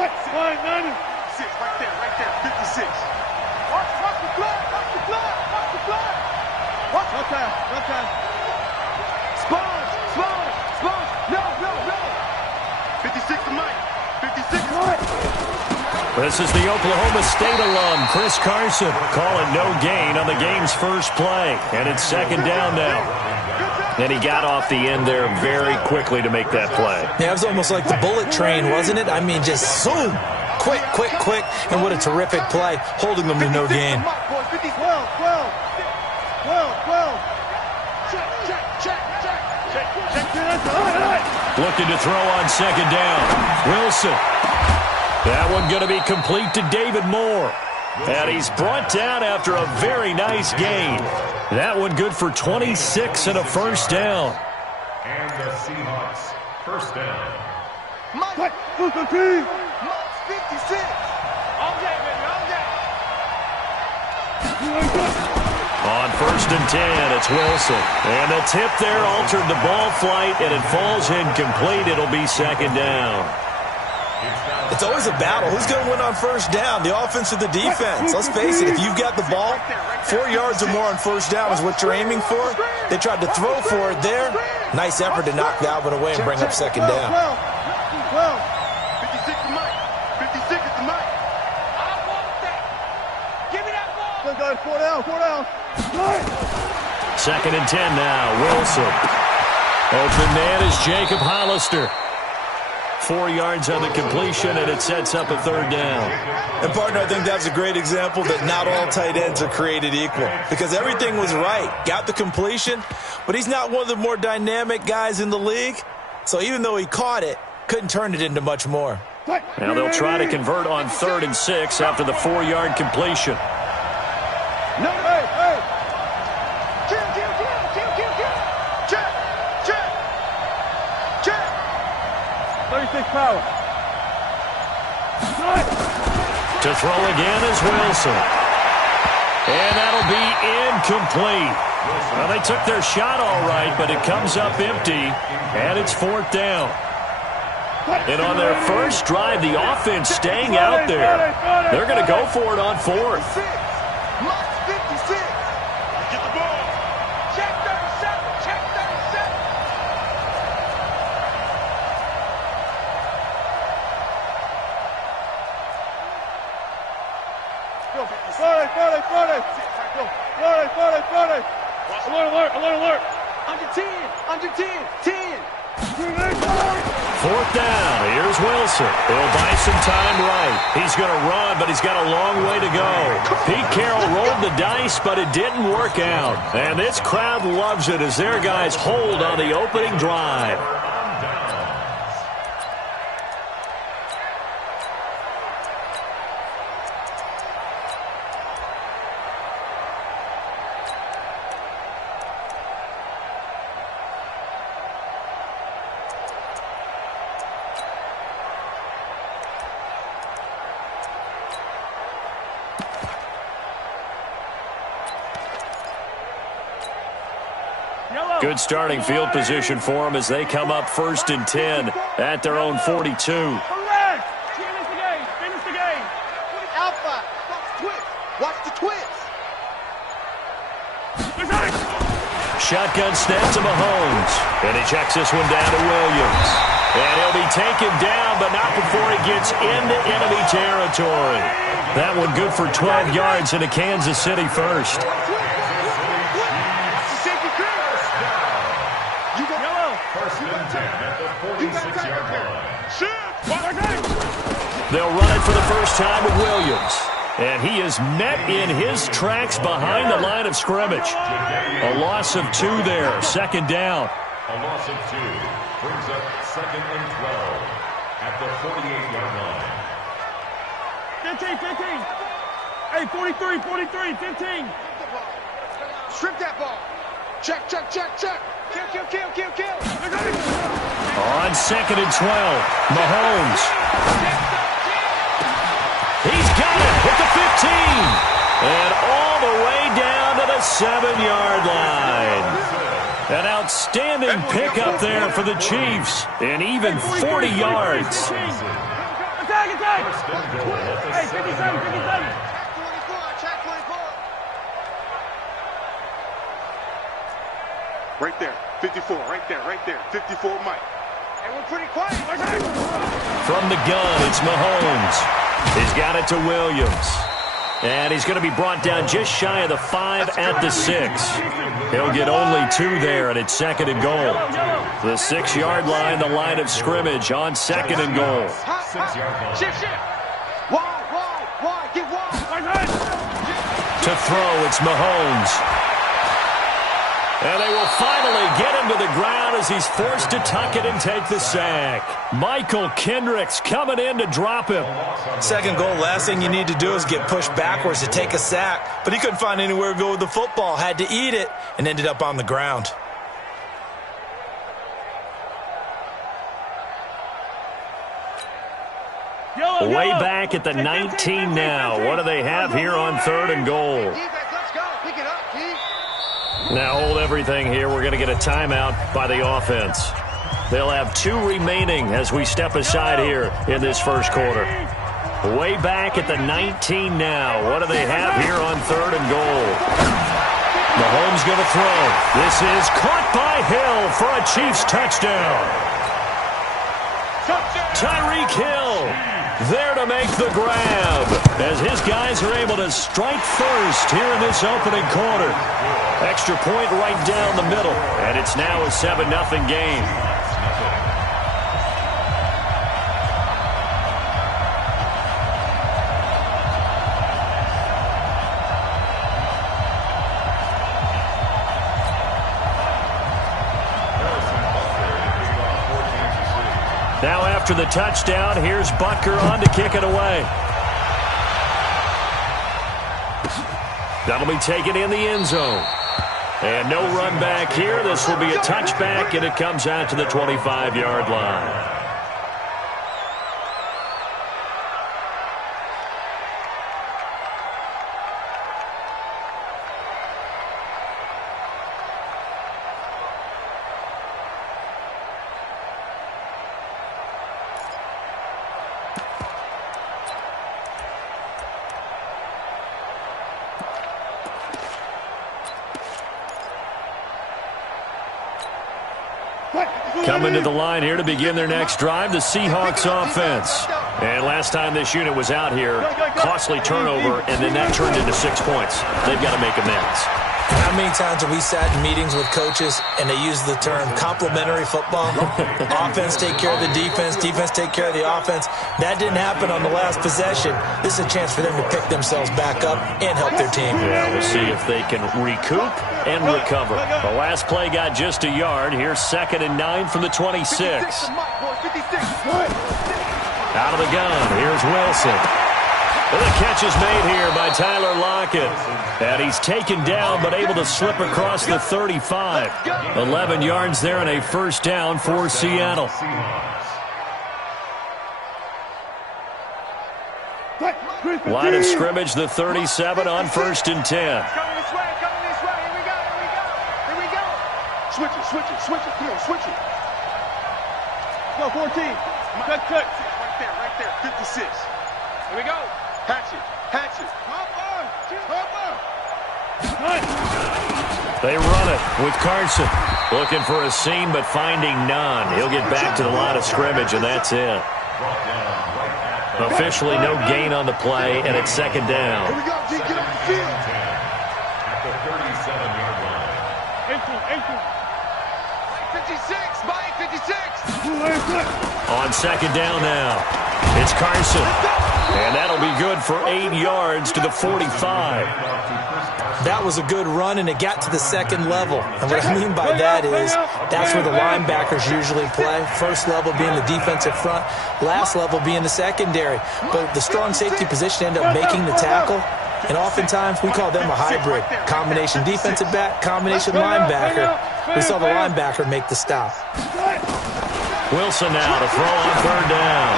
56, right there, 56. Watch the blood, watch the blood, watch the blood. Watch. No time. Sponge. No. 56 to Mike. 56 to Mike. This is the Oklahoma State alum, Chris Carson, calling no gain on the game's first play. And it's second down now. And he got off the end there very quickly to make that play. Yeah, it was almost like the bullet train, wasn't it? I mean, just zoom. Quick. And what a terrific play, holding them to no gain. 12. Looking to throw on second down. Wilson. That one going to be complete to David Moore. And he's brought down after a very nice gain. That one good for 26 and a first down. And the Seahawks first down. Mike, 56. All day, baby, all day. On first and 10, it's Wilson. And the tip there altered the ball flight, and it falls incomplete. It'll be second down. It's always a battle. Who's going to win on first down, the offense or the defense? Let's face it, if you've got the ball, 4 yards or more on first down is what you're aiming for. They tried to throw for it there. Nice effort to knock that one away and bring up second down. 56 to Mike. 56 is to Mike. I want that. Give me that ball. Good guys, 4 down. Second and 10 now, Wilson. Open man is Jacob Hollister. 4 yards on the completion, and it sets up a third down. And, partner, I think that's a great example that not all tight ends are created equal, because everything was right. Got the completion, but he's not one of the more dynamic guys in the league. So even though he caught it, couldn't turn it into much more. Now they'll try to convert on 3rd and 6 after the 4-yard completion. No, hey. Kill. Check. 36 power. To throw again is Wilson. And that'll be incomplete. Well, they took their shot all right, but it comes up empty, and it's 4th down. And on their first drive, the offense staying out there. They're going to go for it on 4th. Mike 56. Get the ball. Check 37. Friday. Alert. Under 10. 10. 4th down. Here's Wilson. He'll buy some time right. He's going to run, but he's got a long way to go. Pete Carroll rolled the dice, but it didn't work out. And this crowd loves it as their guys hold on the opening drive. Good starting field position for them as they come up 1st and 10 at their own 42. Finish the game. Alpha. Watch the twist. Shotgun snap to Mahomes. And he checks this one down to Williams. And he'll be taken down, but not before he gets into enemy territory. That one good for 12 yards into Kansas City first. They'll run it for the first time with Williams. And he is met in his tracks behind the line of scrimmage. A loss of 2 there, second down. A loss of 2 brings up 2nd and 12 at the 48-yard line. 15. Hey, 43, 15. Strip that ball. Check. Kill. On 2nd and 12, Mahomes. He's got it at the 15. And all the way down to the 7-yard line. An outstanding pickup there for the Chiefs. And even 40 yards. Hey, 57, 57. Check 24. Right there, 54, right there, 54, Mike. Hey, we're pretty quiet. From the gun, it's Mahomes. He's got it to Williams. And he's going to be brought down just shy of the 5 at the 6. He'll get only 2 there, and it's 2nd and goal. The 6-yard line, the line of scrimmage on 2nd and goal. Shift. Wide, get wide. To throw, it's Mahomes. And they will finally get him to the ground as he's forced to tuck it and take the sack. Michael Kendricks coming in to drop him. 2nd goal, last thing you need to do is get pushed backwards to take a sack. But he couldn't find anywhere to go with the football, had to eat it, and ended up on the ground. Way back at the 19 now. What do they have here on 3rd and goal? Now hold everything here. We're going to get a timeout by the offense. They'll have 2 remaining as we step aside here in this first quarter. Way back at the 19 now. What do they have here on 3rd and goal? Mahomes going to throw. This is caught by Hill for a Chiefs touchdown. Tyreek Hill there to make the grab as his guys are able to strike first here in this opening quarter. Extra point right down the middle, and it's now a 7-0 game. Now after the touchdown, here's Butker on to kick it away. That'll be taken in the end zone. And no run back here. This will be a touchback, and it comes out to the 25-yard line. Coming to the line here to begin their next drive, the Seahawks offense. And last time this unit was out here, costly turnover, and then that turned into 6 points. They've got to make amends. How many times have we sat in meetings with coaches and they use the term complementary football? Offense take care of the defense, defense take care of the offense. That didn't happen on the last possession. This is a chance for them to pick themselves back up and help their team. Yeah, we'll see if they can recoup and recover. The last play got just a yard. Here's 2nd and 9 from the 26. Out of the gun, here's Wilson. Well, the catch is made here by Tyler Lockett. And he's taken down but able to slip across the 35. 11 yards there and a first down for Seattle. Line of scrimmage, the 37 on 1st and 10. Coming this way. Here we go. Switch it. Come on, switch it. Go, 14. Cut. Right there. 56. Here we go. Hatch it. They run it with Carson. Looking for a seam, but finding none. He'll get back to the line of scrimmage, and that's it. Officially no gain on the play, and it's 2nd down. Here we go, G. Get off the field. At the 37-yard line. 56, Mike, 56. On 2nd down now, it's Carson. And that'll be good for 8 yards to the 45. That was a good run, and it got to the 2nd level. And what I mean by that is that's where the linebackers usually play. First level being the defensive front, last level being the secondary. But the strong safety position ended up making the tackle. And oftentimes we call them a hybrid. Combination defensive back, combination linebacker. We saw the linebacker make the stop. Wilson now to throw on 3rd down.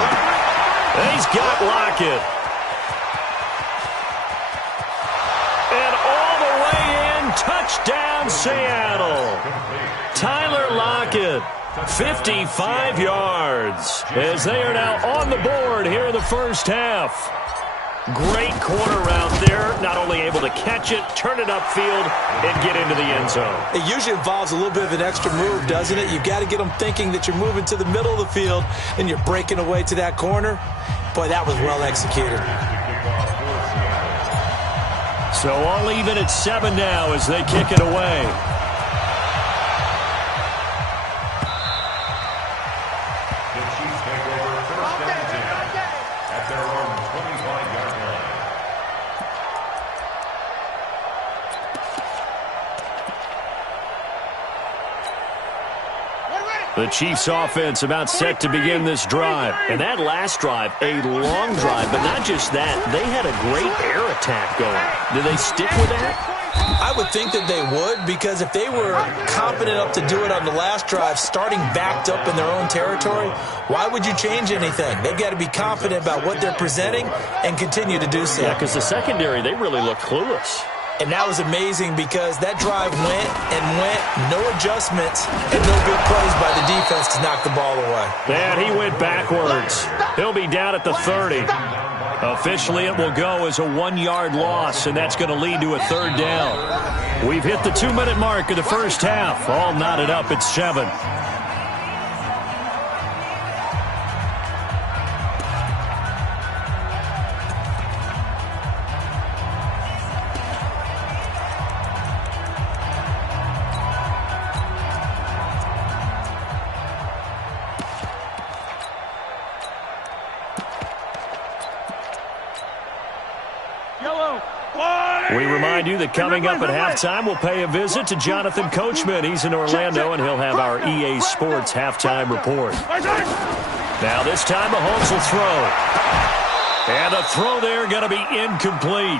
And he's got Lockett. And all the way in, touchdown Seattle. Tyler Lockett, 55 yards, as they are now on the board here in the first half. Great corner route there, not only able to catch it, turn it upfield, and get into the end zone. It usually involves a little bit of an extra move, doesn't it? You've got to get them thinking that you're moving to the middle of the field and you're breaking away to that corner. Boy, that was well executed. So all even at 7 now as they kick it away. The Chiefs take over first and 10 at their own 25-yard line. The Chiefs offense about set to begin this drive. And that last drive, a long drive, but not just that. They had a great air attack going. Do they stick with that? I would think that they would, because if they were confident enough to do it on the last drive, starting backed up in their own territory, why would you change anything? They've got to be confident about what they're presenting and continue to do so. Yeah, because the secondary, they really look clueless. And that was amazing because that drive went and went, no adjustments, and no big plays by the defense to knock the ball away. And he went backwards. He'll be down at the 30. Officially, it will go as a 1-yard loss, and that's going to lead to a third down. We've hit the 2-minute mark of the first half. All knotted up at 7. We remind you that coming up at halftime, we'll pay a visit to Jonathan Coachman. He's in Orlando, and he'll have our EA Sports halftime report. Now this time, Mahomes will throw. And the throw there going to be incomplete.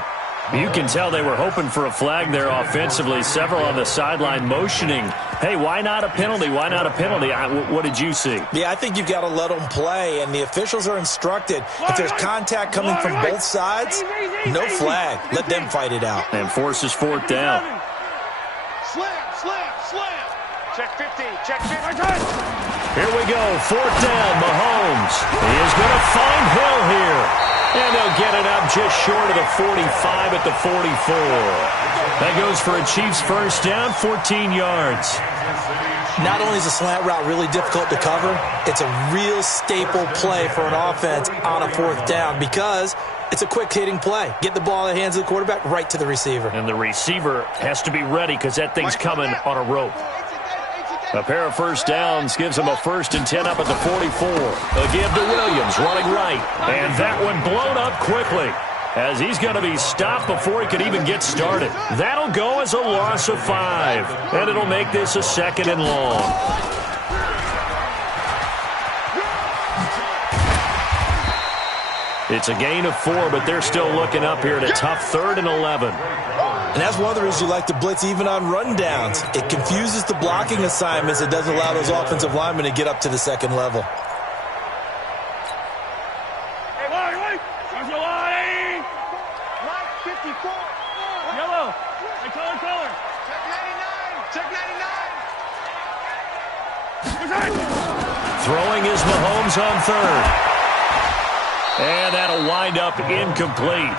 You can tell they were hoping for a flag there offensively. Several on the sideline motioning, hey, why not a penalty? Why not a penalty? What did you see? Yeah, I think you've got to let them play, and the officials are instructed. If there's contact coming from both sides, no flag. Let them fight it out. And forces fourth down. Slam, slam, slam. Check 50, check 50. Here we go, fourth down, Mahomes. He is going to find Hill here. And they'll get it up just short of the 45 at the 44. That goes for a Chiefs first down, 14 yards. Not only is a slant route really difficult to cover, it's a real staple play for an offense on a fourth down because it's a quick-hitting play. Get the ball in the hands of the quarterback right to the receiver. And the receiver has to be ready because that thing's coming on a rope. A pair of first downs gives him a 1st and 10 up at the 44. They'll give to Williams running right. And that one blown up quickly as he's going to be stopped before he could even get started. That'll go as a loss of 5. And it'll make this a 2nd and long. It's a gain of 4, but they're still looking up here at a tough 3rd and 11. And that's one of the reasons you like to blitz even on rundowns. It confuses the blocking assignments. It doesn't allow those offensive linemen to get up to the second level. Hey, wait. Where's your line? Line 54. Yellow. Hey, color. Check 99. Throwing is Mahomes on 3rd. And that'll wind up incomplete.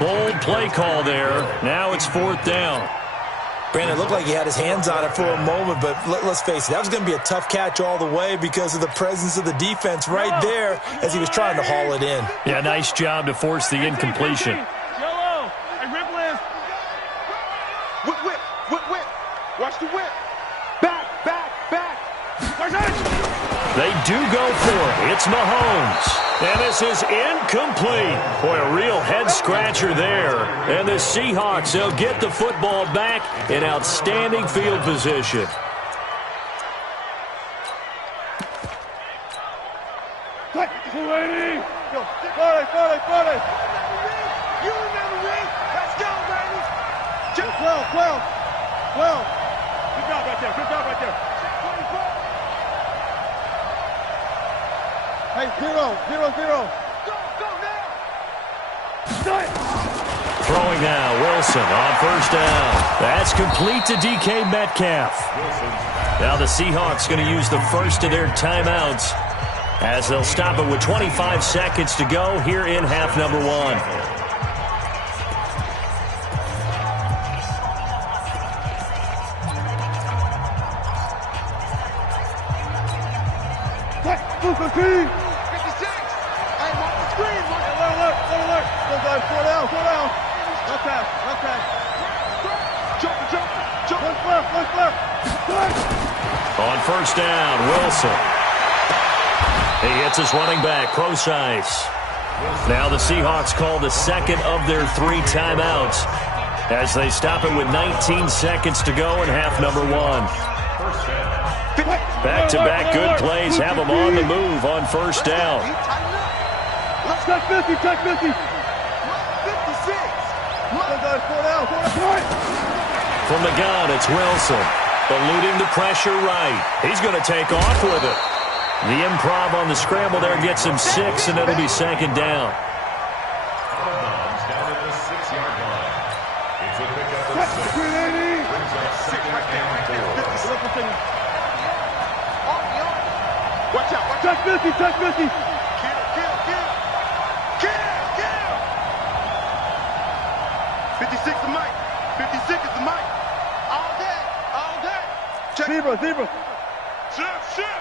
Bold play call there. Now it's 4th down. Brandon, it looked like he had his hands on it for a moment, but let's face it, that was going to be a tough catch all the way because of the presence of the defense right there as he was trying to haul it in. Yeah, nice job to force the incompletion. Yellow. Hey, rip list. Whip. Watch the whip. Back. They do go for it. It's Mahomes. And this is incomplete. Boy, a real head-scratcher there. And the Seahawks, they'll get the football back in outstanding field position. Cut. 280. Go. 40. You remember me. Let's go, baby. 12. Good job right there. Hey, 0. Go now. Throwing now, Wilson on first down. That's complete to DK Metcalf. Now the Seahawks going to use the first of their timeouts as they'll stop it with 25 seconds to go here in half number one. On first down, Wilson. He hits his running back, Procise. Now the Seahawks call the second of their 3 timeouts as they stop it with 19 seconds to go in half number one. Back-to-back good plays have them on the move on first down. Check 50, check 50. 56. From the gun, it's Wilson. Eluding the pressure right. He's going to take off with it. The improv on the scramble there gets him 6, and it'll be second down. Down at the 6-yard line. It's a pickup of 6. Brings up second and 4. Watch out, watch out. Check 50, check 50. Kill. 56 is Mike. 56 is the Mike. All day. Check. Zebra. Shift.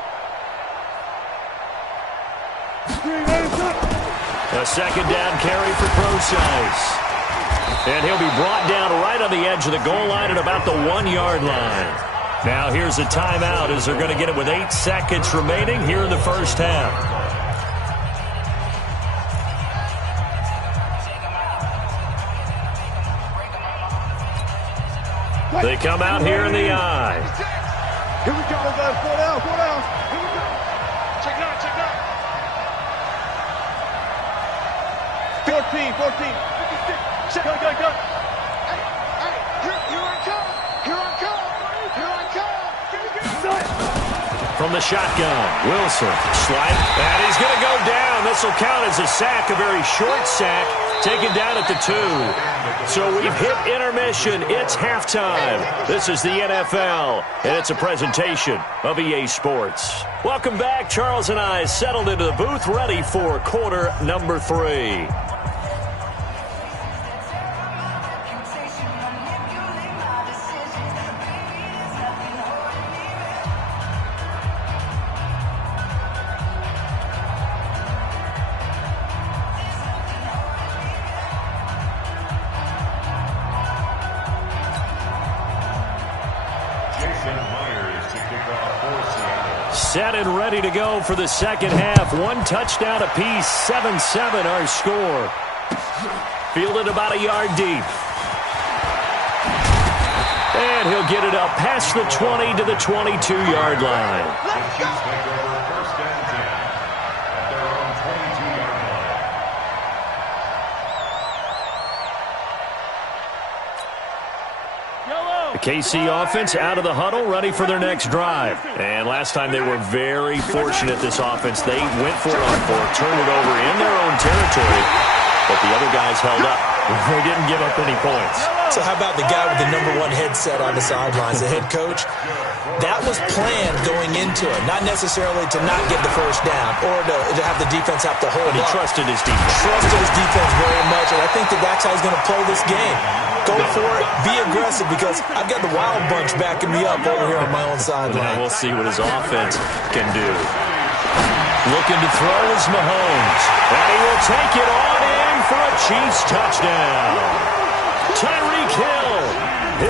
A second down carry for Procise. And he'll be brought down right on the edge of the goal line at about the 1-yard line. Now here's a timeout as they're going to get it with 8 seconds remaining here in the first half. They come out here in the eye. Here we go, guys. 4 down. Here we go. Check 9. 14. 56. Check. Go. Hey, here I come. From the shotgun, Wilson, slide, and he's going to go down. This will count as a sack, a very short sack, taken down at the 2. So we've hit intermission. It's halftime. This is the NFL, and it's a presentation of EA Sports. Welcome back. Charles and I settled into the booth, ready for quarter number 3. Set and ready to go for the second half. 1 touchdown apiece, 7-7 our score. Fielded about a yard deep. And he'll get it up past the 20 to the 22-yard line. The Chiefs take over first and 10 at their own 22-yard line. The KC offense out of the huddle, ready for their next drive. And last time they were very fortunate, this offense. They went for it on 4, turned it over in their own territory, but the other guys held up. They didn't give up any points. So how about the guy with the #1 headset on the sidelines, the head coach? That was planned going into it, not necessarily to not get the first down or to have the defense have to hold But he up. trusted his defense. Trusted his defense very much, and I think that's how he's going to play this game. Go for it, be aggressive, because I've got the Wild Bunch backing me up over here on my own sideline. And we'll see what his offense can do. Looking to throw is Mahomes. And he will take it on in for a Chiefs touchdown. Tyreek Hill,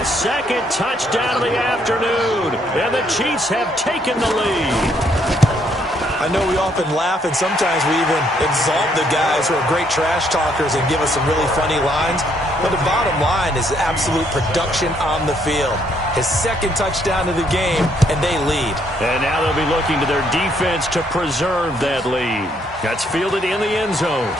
his second touchdown of the afternoon. And the Chiefs have taken the lead. I know we often laugh, and sometimes we even exalt the guys who are great trash talkers and give us some really funny lines. But the bottom line is absolute production on the field. His second touchdown of the game, and they lead. And now they'll be looking to their defense to preserve that lead. That's fielded in the end zone.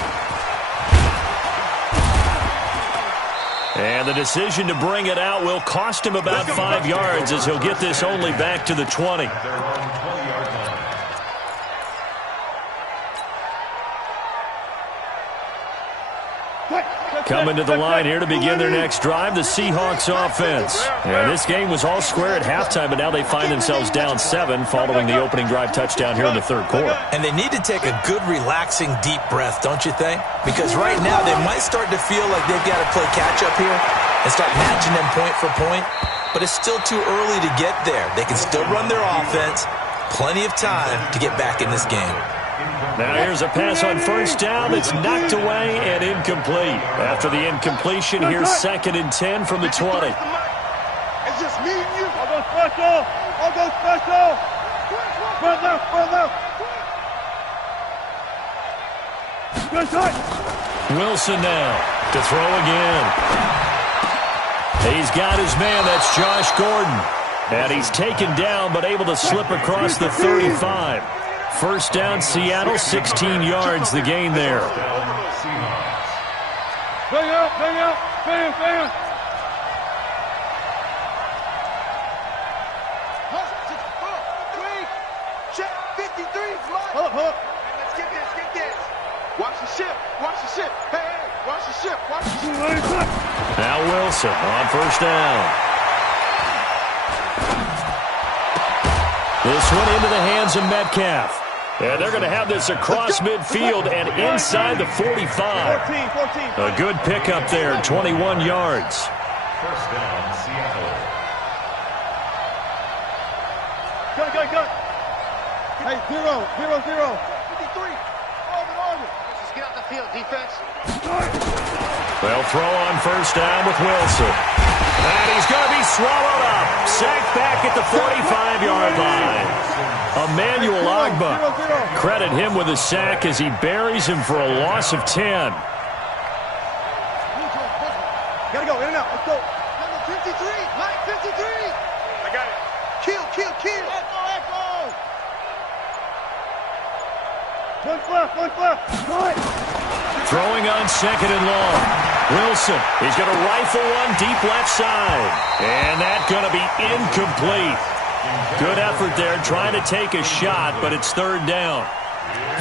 And the decision to bring it out will cost him about 5 yards as he'll get this only back to the 20. Their own 20-yard line. Coming to the line here to begin their next drive, the Seahawks offense. And this game was all square at halftime, but now they find themselves down 7 following the opening drive touchdown here in the third quarter. And they need to take a good, relaxing, deep breath, don't you think? Because right now they might start to feel like they've got to play catch-up here and start matching them point for point. But it's still too early to get there. They can still run their offense. Plenty of time to get back in this game. Now here's a pass on first down that's knocked away and incomplete. After the incompletion, here's 2nd and 10 from the 20. It's just me and you. I'll go special. I'll go special. Front left, front left. Good touch. Wilson now to throw again. He's got his man. That's Josh Gordon. And he's taken down but able to slip across the 35. First down, Seattle, 16 yards, the gain there. Bang out, bang out, bang, bang. Check 53, hold up. Let's get this. Watch the ship. Hey, watch the ship. Now Wilson on first down. This one into the hands of Metcalf. And they're going to have this across midfield and inside the 45. 14. A good pickup there, 21 yards. First down, Seattle. Go. Hey, 0. 53. Orbit. Let's just get out the field, defense. They'll throw on first down with Wilson. And he's going to be swallowed up. Sacked back at the 45-yard line. Emmanuel Ogbah. Credit him with a sack as he buries him for a loss of 10. Gotta go, in and out. Let's go. Number 53, line 53. I got it. Kill. Echo. One left. Throwing on 2nd and long. Wilson, he's going to rifle one deep left side. And that's going to be incomplete. Good effort there, trying to take a shot, but it's 3rd down.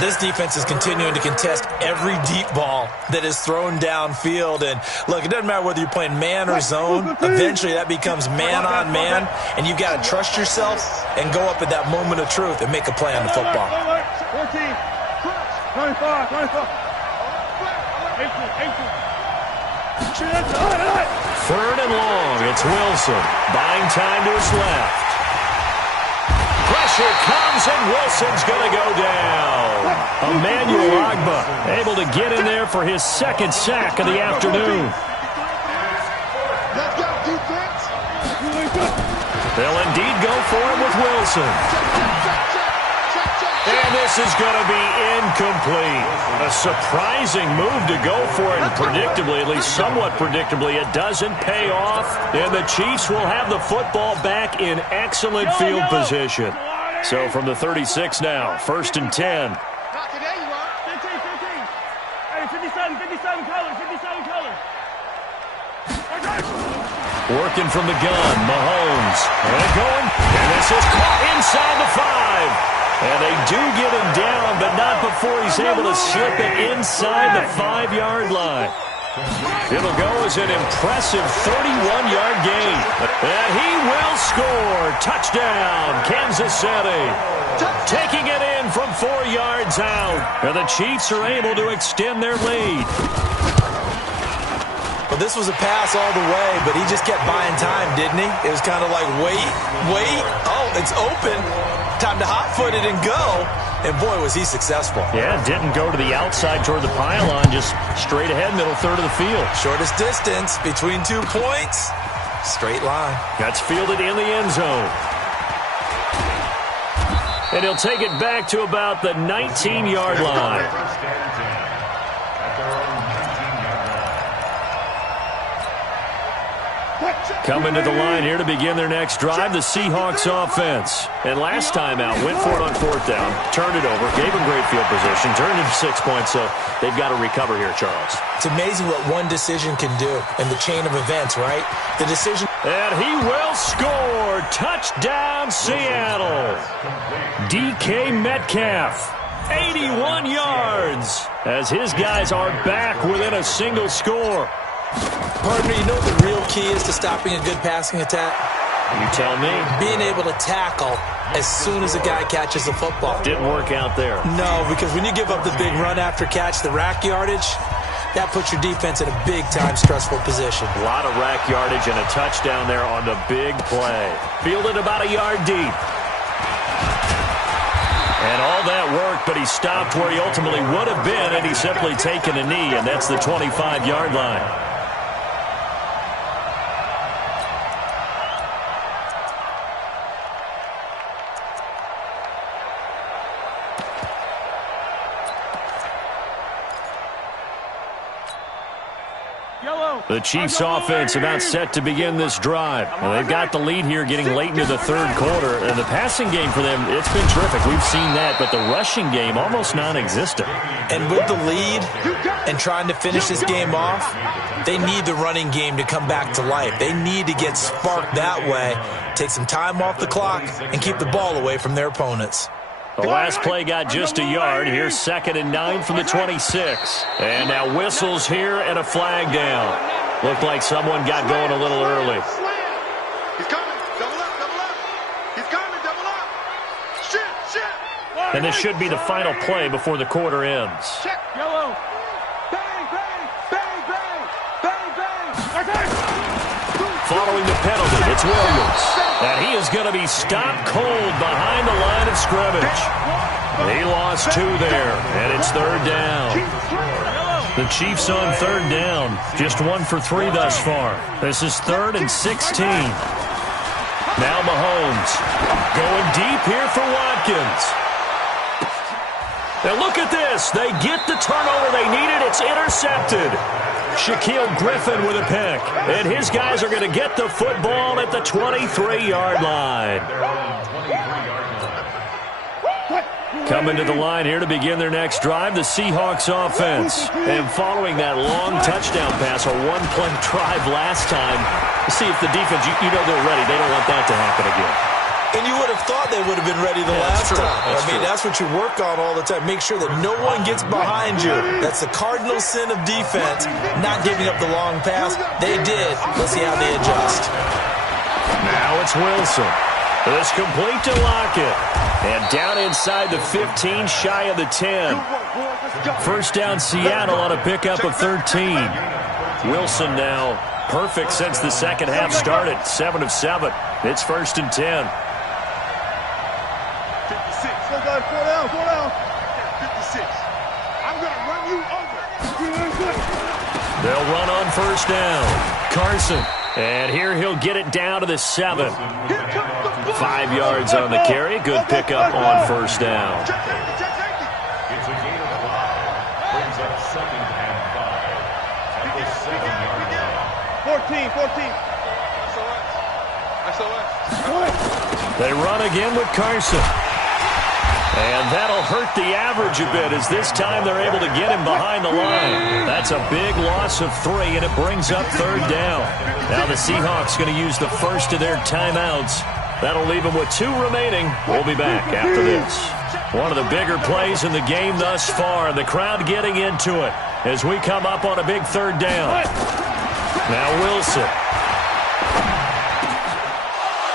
This defense is continuing to contest every deep ball that is thrown downfield. And, look, it doesn't matter whether you're playing man or zone. Eventually, that becomes man-on-man, and you've got to trust yourself and go up at that moment of truth and make a play on the football. 14. 95. 3rd and long, it's Wilson. Buying time to his left. Pressure comes, and Wilson's going to go down. Emmanuel Ogbah able to get in there for his 2nd sack of the afternoon. Let's go, defense. They'll indeed go for it with Wilson. And this is going to be incomplete. A surprising move to go for it, and predictably, at least somewhat predictably, it doesn't pay off. And the Chiefs will have the football back in excellent field position. So from the 36 now, 1st and 10. Not today, you are. 15. Hey, 57 colors. Working from the gun, Mahomes. And going. And this is caught inside the 5. And they do get him down, but not before he's able to slip it inside the 5-yard line. It'll go as an impressive 31-yard gain. And he will score. Touchdown, Kansas City. Taking it in from 4 yards out. And the Chiefs are able to extend their lead. Well, this was a pass all the way, but he just kept buying time, didn't he? It was kind of like, wait. Oh, it's open. Time to hot-foot it and go. And, boy, was he successful. Yeah, didn't go to the outside toward the pylon, just straight ahead, middle third of the field. Shortest distance between 2 points. Straight line. That's fielded in the end zone. And he'll take it back to about the 19-yard line. Coming to the line here to begin their next drive, the Seahawks offense. And last time out, went for it on 4th down, turned it over, gave them great field position, turned it to 6 points, so they've got to recover here, Charles. It's amazing what one decision can do in the chain of events, right? The decision. And he will score. Touchdown, Seattle. DK Metcalf, 81 yards. as his guys are back within a single score. Partner, you know what the real key is to stopping a good passing attack? You tell me. Being able to tackle as soon as a guy catches the football. Didn't work out there. No, because when you give up the big run after catch, the rack yardage, that puts your defense in a big-time stressful position. A lot of rack yardage and a touchdown there on the big play. Fielded about a yard deep. And all that worked, but he stopped where he ultimately would have been, and he's simply taken a knee, and that's the 25-yard line. The Chiefs offense about set to begin this drive. And they've got the lead here getting late into the third quarter. And the passing game for them, it's been terrific. We've seen that. But the rushing game, almost non-existent. And with the lead and trying to finish this game off, they need the running game to come back to life. They need to get sparked that way, take some time off the clock, and keep the ball away from their opponents. The last play got just a yard. Here's 2nd and 9 from the 26. And now whistles here and a flag down. Looked like someone got going a little early. He's coming. Double up, double up. He's coming, double up. Shit. And this should be the final play before the quarter ends. Check. Yellow. Bang, bang, bang, bang, bang, bang. Following the penalty, it's Williams. And he is going to be stopped cold behind the line of scrimmage. He lost 2 there, and it's 3rd down. The Chiefs on 3rd down, just 1 for 3 thus far. This is 3rd and 16. Now Mahomes going deep here for Watkins. Now look at this. They get the turnover they needed. It's intercepted. Shaquille Griffin with a pick. And his guys are going to get the football at the 23-yard line. Coming to the line here to begin their next drive, the Seahawks offense. And following that long touchdown pass, a one-play drive last time, see if the defense, you know they're ready. They don't want that to happen again. And you would have thought they would have been ready the last time. That's what you work on all the time. Make sure that no one gets behind you. That's the cardinal sin of defense, not giving up the long pass. They did. Let's see how they adjust. Now it's Wilson. It's complete to Lockett. And down inside the 15, shy of the 10. First down Seattle on a pickup of 13. Wilson now perfect since the second half started. 7 of 7. It's 1st and 10. 56. Go, guys. 4 down, 4 down. 56. I'm going to run you over. They'll run on 1st down. Carson. And here he'll get it down to the 7. 5 yards on the carry. Good pickup on 1st down. It's a gain of 5. Brings up 2nd and 5. At the 7-yard line. 14. SOS. They run again with Carson. And that'll hurt the average a bit as this time they're able to get him behind the line. That's a big loss of 3, and it brings up 3rd down. Now the Seahawks going to use the first of their timeouts. That'll leave them with 2 remaining. We'll be back after this. One of the bigger plays in the game thus far, and the crowd getting into it as we come up on a big 3rd down. Now Wilson.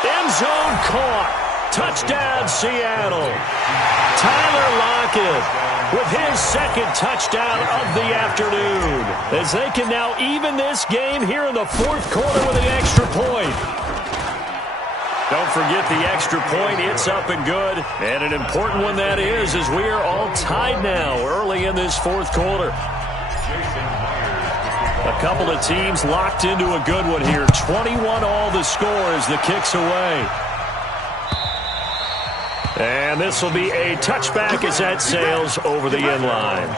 End zone caught. Touchdown, Seattle. Tyler Lockett with his 2nd touchdown of the afternoon, as they can now even this game here in the 4th quarter with an extra point. Don't forget the extra point. It's up and good, and an important one that is, as we are all tied now early in this 4th quarter. A couple of teams locked into a good one here. 21 all the score as the kick's away. And this will be a touchback as that sails over the end line.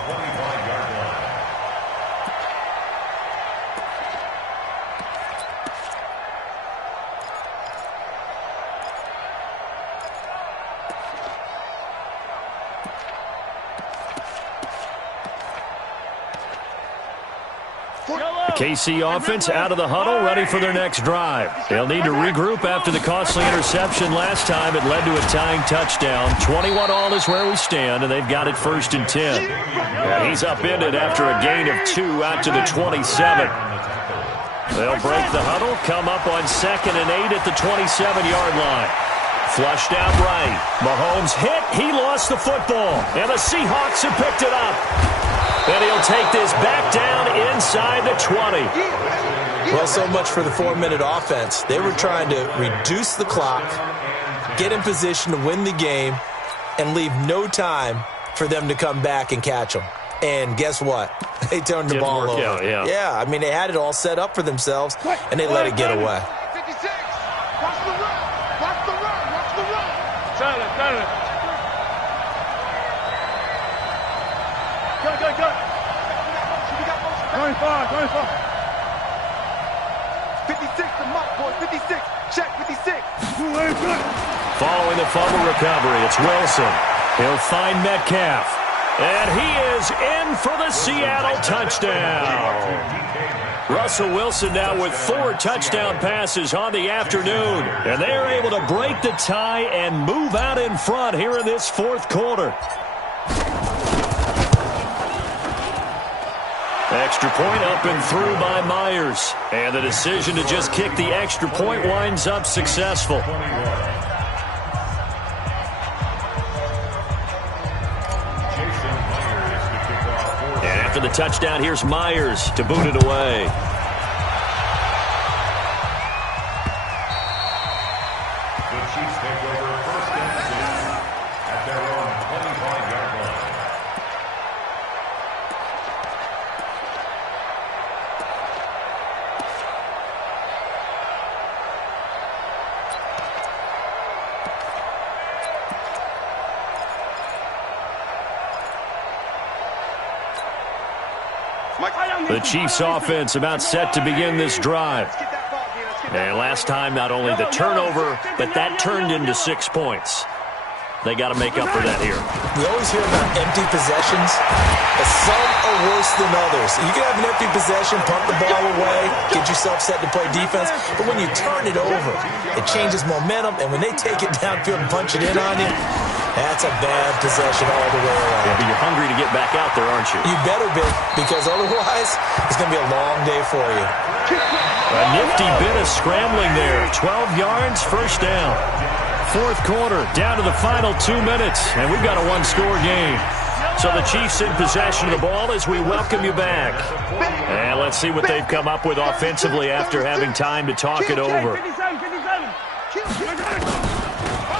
KC offense out of the huddle, ready for their next drive. They'll need to regroup after the costly interception last time. It led to a tying touchdown. 21-all is where we stand, and they've got it 1st and 10. And he's upended after a gain of 2 out to the 27. They'll break the huddle, come up on 2nd and 8 at the 27-yard line. Flushed out right. Mahomes hit. He lost the football. And the Seahawks have picked it up. And he'll take this back down inside the 20. Well, so much for the 4-minute offense. They were trying to reduce the clock, get in position to win the game, and leave no time for them to come back and catch them. And guess what? They turned the ball over. Out, yeah, I mean, they had it all set up for themselves, and they let it get away. 56. Watch the run. Watch the run. Watch the run. Silent. Go. 25. 56, the mark, boy. 56. Check 56. Following the fumble recovery, it's Wilson. He'll find Metcalf. And he is in for the Seattle touchdown. Russell Wilson now with 4 touchdown passes on the afternoon. And they are able to break the tie and move out in front here in this 4th quarter. Extra point up and through by Myers. And the decision to just kick the extra point winds up successful. And after the touchdown, here's Myers to boot it away. The Chiefs take over 1st and 10 at their own 25-yard line. The Chiefs offense about set to begin this drive. And last time, not only the turnover, but that turned into 6 points. They got to make up for that here. We always hear about empty possessions, but some are worse than others. You can have an empty possession, punt the ball away, get yourself set to play defense, but when you turn it over, it changes momentum, and when they take it downfield and punch it in on you, that's a bad possession all the way around. Yeah, but you're hungry to get back out there, aren't you? You better be, because otherwise, it's going to be a long day for you. A nifty bit of scrambling there. 12 yards, 1st down. 4th quarter, down to the final 2 minutes, and we've got a 1-score game. So the Chiefs in possession of the ball as we welcome you back. And let's see what they've come up with offensively after having time to talk it over.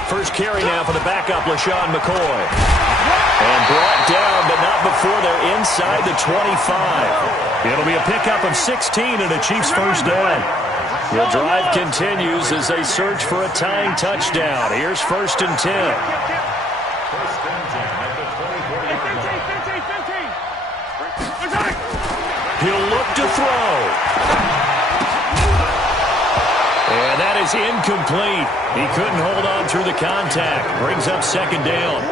First carry now for the backup, LaShawn McCoy. And brought down, but not before they're inside the 25. It'll be a pickup of 16 and a Chiefs 1st down. The drive continues as they search for a tying touchdown. Here's 1st and 10. 1st and 10 at the 24-yard line. He'll look to throw. And that is incomplete. He couldn't hold on through the contact. Brings up 2nd down.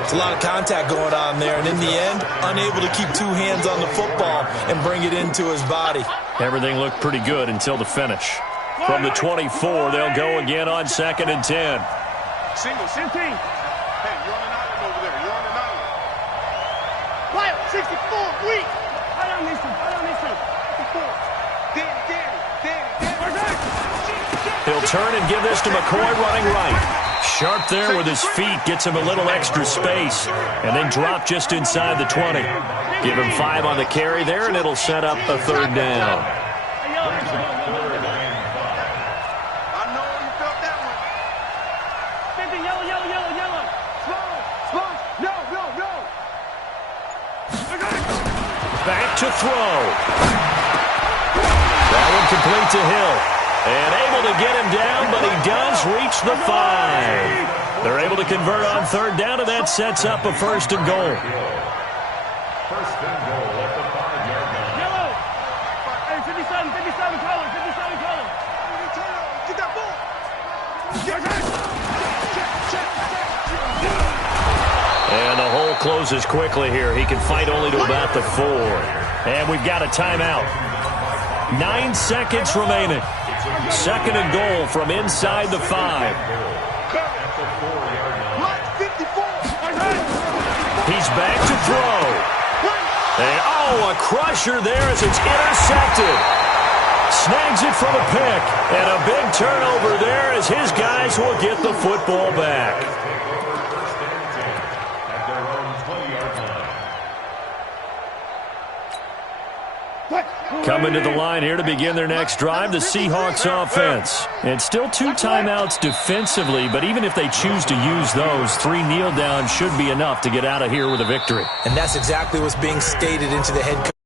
There's a lot of contact going on there, and in the end, unable to keep 2 hands on the football and bring it into his body. Everything looked pretty good until the finish. From the 24, they'll go again on 2nd and 10. Single. Hey, you're on an island over there. You're on an island. Wild, 64, weak. Right on this one. 54. Danny. He'll turn and give this to McCoy running right. Sharp there with his feet, gets him a little extra space, and then drop just inside the 20. Give him 5 on the carry there, and it'll set up a 3rd down. I know you felt that one. Yellow. Small. No. Back to throw. That one complete to Hill. And able to get him down, but he does reach the 5. They're able to convert on 3rd down, and that sets up a 1st and goal. 1st and goal at the 5-yard line. Yellow. Hey, 57 color. Get that ball. And the hole closes quickly here. He can fight only to about the 4. And we've got a timeout. 9 seconds remaining. Second and goal from inside the 5. He's back to throw. And, a crusher there as it's intercepted. Snags it from a pick. And a big turnover there as his guys will get the football back. Coming to the line here to begin their next drive, the Seahawks offense. And still 2 timeouts defensively, but even if they choose to use those, 3 kneel downs should be enough to get out of here with a victory. And that's exactly what's being stated into the head coach.